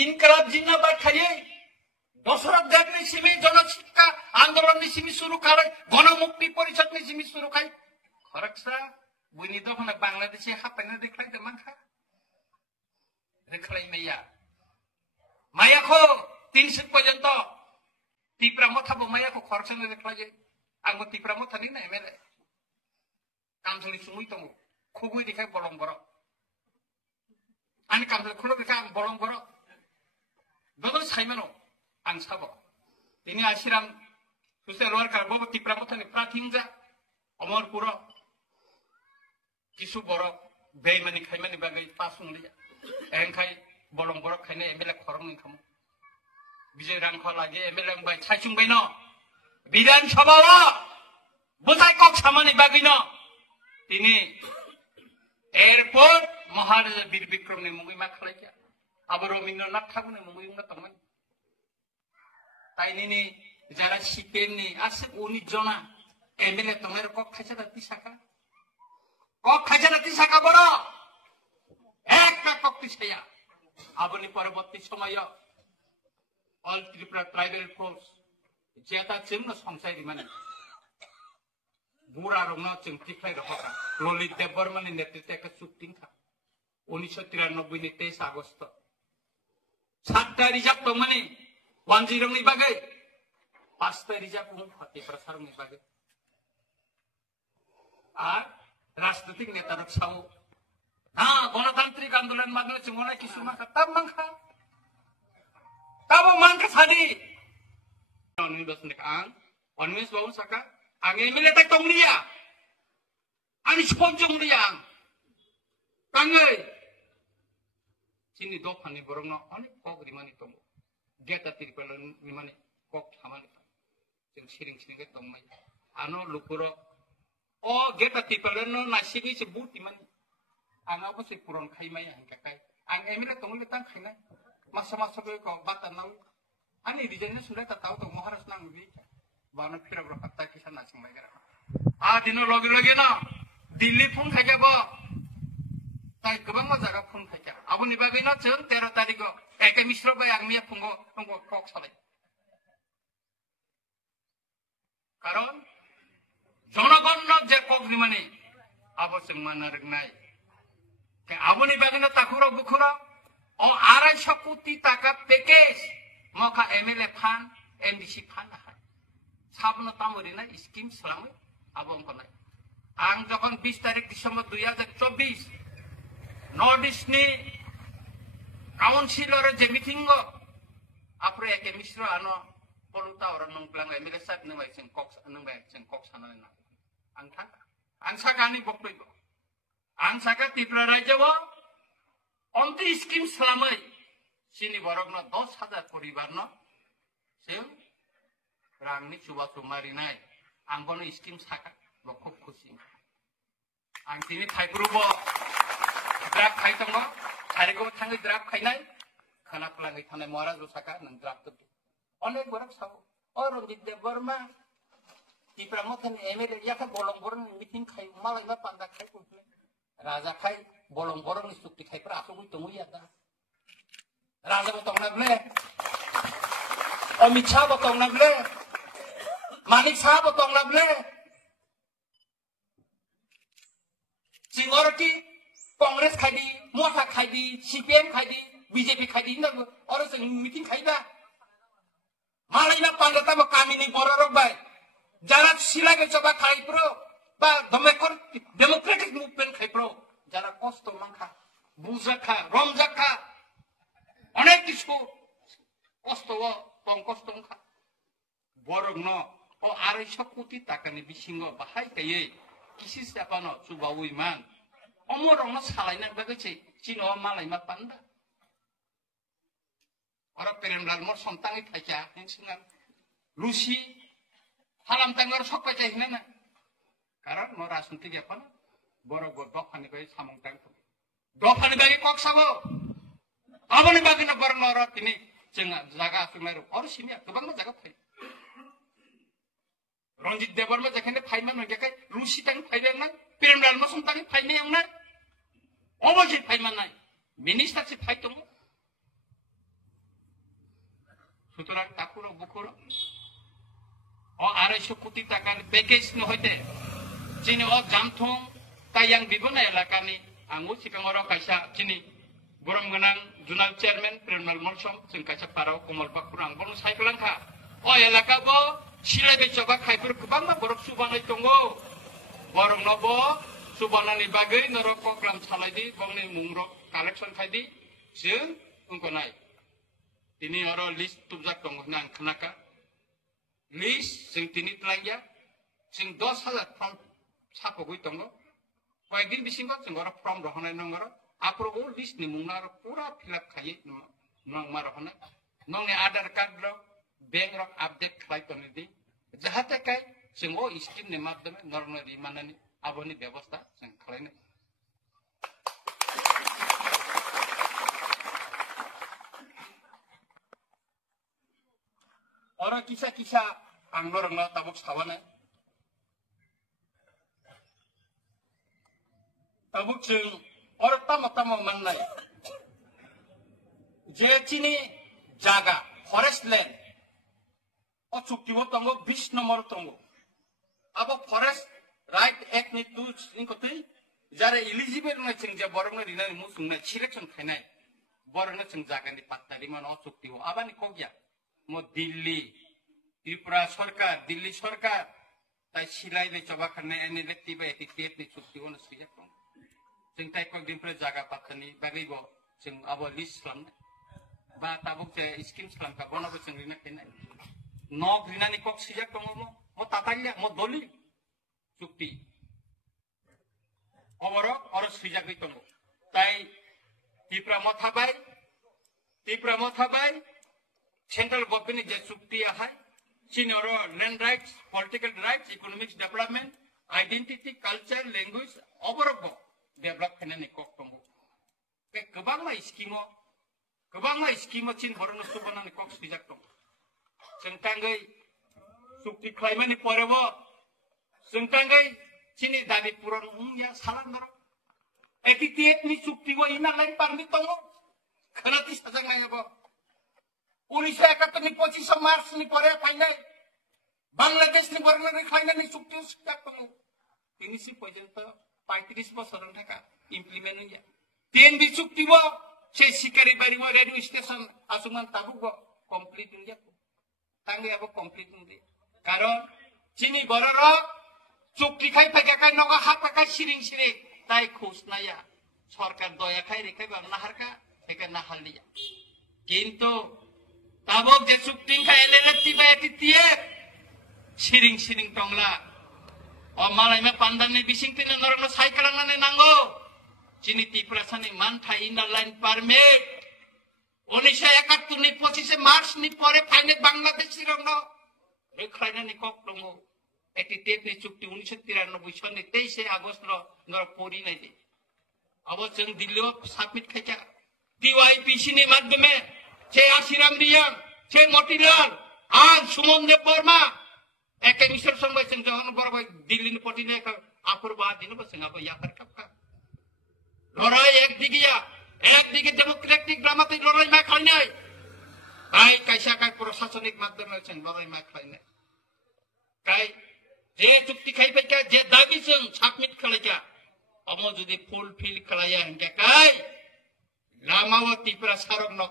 ইনকালাব জিন্দাবাদ খাইয়ে দশরথ দেবনি সিমি জনশিক্ষা আন্দোলননি সিমি শুরু খায় গণমুক্তি পরিষদনি সিমি শুরু খায় খরকসা বুইনি দখন বাংলাদেশে হাপাইনা দেখলাই দেমানখা দেখলাই মায়াখো 300 পর্যন্ত টিপ্রা মথাবো মায়াখো খরকসা দেখলাই आंबो तिप्रा मथानि ना एमएलए कामसलि सुमुइ दङ खुबुइ देखाय बलं बर आंनि कामसलि खुलो देखाय आं बलं बर ददो साइमानो आं साबो दिनै आसिराम ससियेल वार्कार बो तिप्रा मथानि प्राथिंजा अमरपुर किसु बर बेमानि खायमानि बागै पासुंलिया एंखाय बलं बर खायने एमएलए खरं इंखाम बिजय रांखो लागे एमएलए बाय साइसुंबाय न विधानसभा बुझाई कक सामानि बागिनो तिनी एयरपोर्ट महाराजा वीर विक्रमनि मुङै मा खालायखा आबो रवीन्द्रनाथ ठाकुरनि मुङै उंना तंमोन ताइनिनि जारा सिपिएमनि आसे 19 जना एमएलए तंगेर कक खायसा तिसाका बरो एकटा कक तिसाया आबोनि परवर्ती समय ऑल त्रिपुरा ट्राइबल फोर्स जेता जोंनो संसारि माने बुरा रंना जों तिफ्लाय रखा ललित देबबर्मानि नेतृत्व का शुटिंग था 1993 नि 23 আগস্ট 7টা रिजार्व तो माने वानजिरंनि बागै 5টা रिजार्व उन फते प्रसारंनि बागै आ राजनीतिक नेता रक्षाओ ना गणतांत्रिक आंदोलन मागनो जोंना किसुमा तब मांखा सादि Onmis bawa saka, angin meletak tong dia, ani sponsor dia, tangai, sini dopan ni borong no, ani kok di mana tong, dia tadi di pelan di mana kok sama ni, jeng siring ke tong mai, ano lukuro, oh dia tadi pelan no nasi ni sebut di mana, ano apa sih puron kai mai yang kakai, angin meletak tong letang kai na, masa kau batan nau. Ani dijannya sudah tak tahu tuh Maharaj nang lebih, bana pira berapa tak kisah nasi mereka. Dino lagi na, Delhi pun kaya bo, tapi kebang mau jaga pun kaya. Abu ni bagai na jen 13 tarik go, misro bayang mia punggo kok saleh. Karon, jonagon nak je kok di mana? Abu semana regnai. Ke abu ni bagai na takura bukura, oh arai shakuti takap pekes. Maka MLA fan, MDC fan lah. Sabun tamu dina skim selama abang konai. Ang jokon 20 tarik Desember 2024, Northeast ni councilor je meeting go. Apre eke misro ano poluta orang nong pelang MLA sat nong baik cengkok sana na. Ang saka ni bokoi go. Ang saka Tripura Raja bo, onti skim selama sini borokno 10,000 poribar no sem rangni coba sumari nai angkono skim saka lo khub khushi ang tini thaipuru bo drug khai tongo sariko thangi drug khainai khana plangai thane maharaj ro saka nang drug to onek borok sabo o Ranjit Deborma Tripura mothen MLA yaka bolong borong meeting khai malai ba panda khai putne raja khai bolong borong sukti khai pra asugui tongui ada Raja botong nagle, Amit Shah botong nagle, Manik Shah botong nagle, Singorki, Congress khadi, Mota khadi, CPM khadi, BJP khadi, na orang sing meeting khida. Malah ina pandata mo kami ni bororok bay, jarak sila ke coba khai pro, ba democratic movement khai pro, jarak kosto mangka, buzaka, romjaka. অনেক কিছু কষ্ট কষ্ট বরং ন ও 250 কোটি টাকানি বিসিঙ্গ বাহাই কাইয়ে কিসি সাপানো চুবাউই মান অমরং সালাইনা বাগैছে চিনো মালাইমা পান্ডা অরা পেরেমলাল মর সন্তানি থাইকা হিনসিনা লুসি হালাম তাঙ্গর সকপাই চাইনা না কারণ ন রাজনীতি গেপান বড় দফানি বাই সামং তাং দফানি বাই কক সাবো Abang ni bagi nak barang orang ini cengat jaga pemeru orang sini kebang mana jaga pay. Ranjit Deborma jaga ni pay mana mereka kay Lucy tang pay mana, Piramdal masuk tang pay ni yang mana, Omajit pay mana, Minister si pay tu, সুতরাং তাকুর বুকুর ও 250 কোটি টাকার package নহইতে চিনি ও জামথং কাইয়াং বিবনা এলাকানি आंगो सिगाङाव कायसा चिनि गरम गोनां जुनाल chairman Premlal मलसम जों कायसा पाराव कमल बाकुर आं बनो साइक्लांखा अ एलाकाबो सिलायबाय जबा खायफोर गोबां बरफ सुबानाय दङ बरंनबो सुबानानि बागै नरक प्रग्राम सालायदि बंनि मुंरक कालेक्शन खायदि जों उनखनाय दिनै आरो लिस्ट तुबजाक दङ होनना आं खोनाका लिस्ट जों दिनै ट्राइया जों 10,000 फर्म सापगै दङ কয়েকদিন বেশি जों फर्म रखनाय नंगरो आप्रोगो लिस्ट नि मुंना पूरा फिलअप खायै नंग मा रखना नंनि आधार कार्ड रो बैंक रो अपडेट खाय तनेदि जाहाते काय जों ओ स्कीम नि माध्यमे नरनरि माननि आबोनि व्यवस्था जों खालायनो और किसा किसा आं नरंनो ताबक साबानो tabuk जों और तम माननाय जे चिनि जागा फरेस्ट लैंड ओ चुक्तिबो दङ 20 नम्बर दङ अब फरेस्ट राइट एक्ट नि 2 इनकोतै जारे एलिजिबल न जों जे बरनो रिनानि मुसुंनाय सिलेक्शन खायनाय बरनो जों जागानि पात्तारि मान ओ चुक्तिबो आबानि कोगिया मो दिल्ली त्रिपुरा सरकार दिल्ली सरकार ताइ सिलाइबे चबा खाने एनेलेक्टिव एटिकेट नि चुक्तिबो न सिया दङ जों ताइको दिनफ्रा जागा पात्तानि बागैबो जों आबो लिस्ट खालामनाय बा ताबुक जे स्किम खालामका बनाबो जों रिना खायनाय न ग्रिनानि कक सिया दङ मो तातालिया मो दलि चुक्ति अबरो और सिजागै दङ ताइ त्रिपुरा मथाबाय सेंट्रल गवर्नमेंट जे चुक्ति आहाय चिनरो land rights political rights economic development identity culture language अबरो डेवलप खालामनानै कक दङ बे गोबां स्कीमो चिन बरनो सुबनानै कक सिजाक दङ जों तांगै चुक्ति खालामनायनि परेबो जों तांगै चिनि दाबि पुरन उंया सालानदर एटिकेट नि चुक्तिबो इना लाइन पारमिट दङ खोनाति साजांनायबो 1971 नि 25 मार्च नि परे फाइनाल बांलादेश नि बरनो खालामनायनि चुक्ति सिजाक दङ इनिसि पर्यन्त 35 বছর থাকা ইমপ্লিমেন্ট হইয়া 3 বি চুক্তিবো সে শিকারি বাড়িবো রেডিও স্টেশন আসুমান তাবুগো কমপ্লিট হইয়া তাঙ্গে আবো কমপ্লিট হইয়া কারণ চিনি বড়র চুক্তি খাই ফাইকা নগা হাপাকা সিরিং তাই খুশনায়া সরকার দয়া খাই রেখাইবা নাহারকা থেকে নাহালিয়া কিন্তু তাবক যে চুক্তি খাই এলেলেতিবা এটিতিয়ে সিরিং টংলা और मालाय में पांडाने बिसिंगते नरनो साइकलांनानै नांगौ चिनि तिप्रासानि मानथा इनार लाइन पारमिट 1971 नि 25 मार्च नि परे फाइने बांलादेश रंनो रेखायनानि कक दङ एटिटेट नि चुक्ति 1993 सननि 23 आगस्ट रो नर परिनाय दे अब जों दिल्लीयाव सबमिट खायचा टीवाईपीसी नि माध्यमे से आशिराम रियां से मोतीलाल आं सुमन देव वर्मा एक मिस्टर संबाय जों जहन बरबाय दिल्ली नि पटिने आफर बा दिन बसंगा बा याकर कपका लड़ाई एक दिगे डेमोक्रेटिक ड्रामाते लड़ाई मा खायनाय आइ कायसा काय प्रशासनिक माध्यमे जों लड़ाई मा खायनाय काय जे चुक्ति खायबाय जे दाबि जों सबमिट खालायका अमो जुदि फुलफिल खालाया हंगा काय लामाव त्रिपुरा सारक न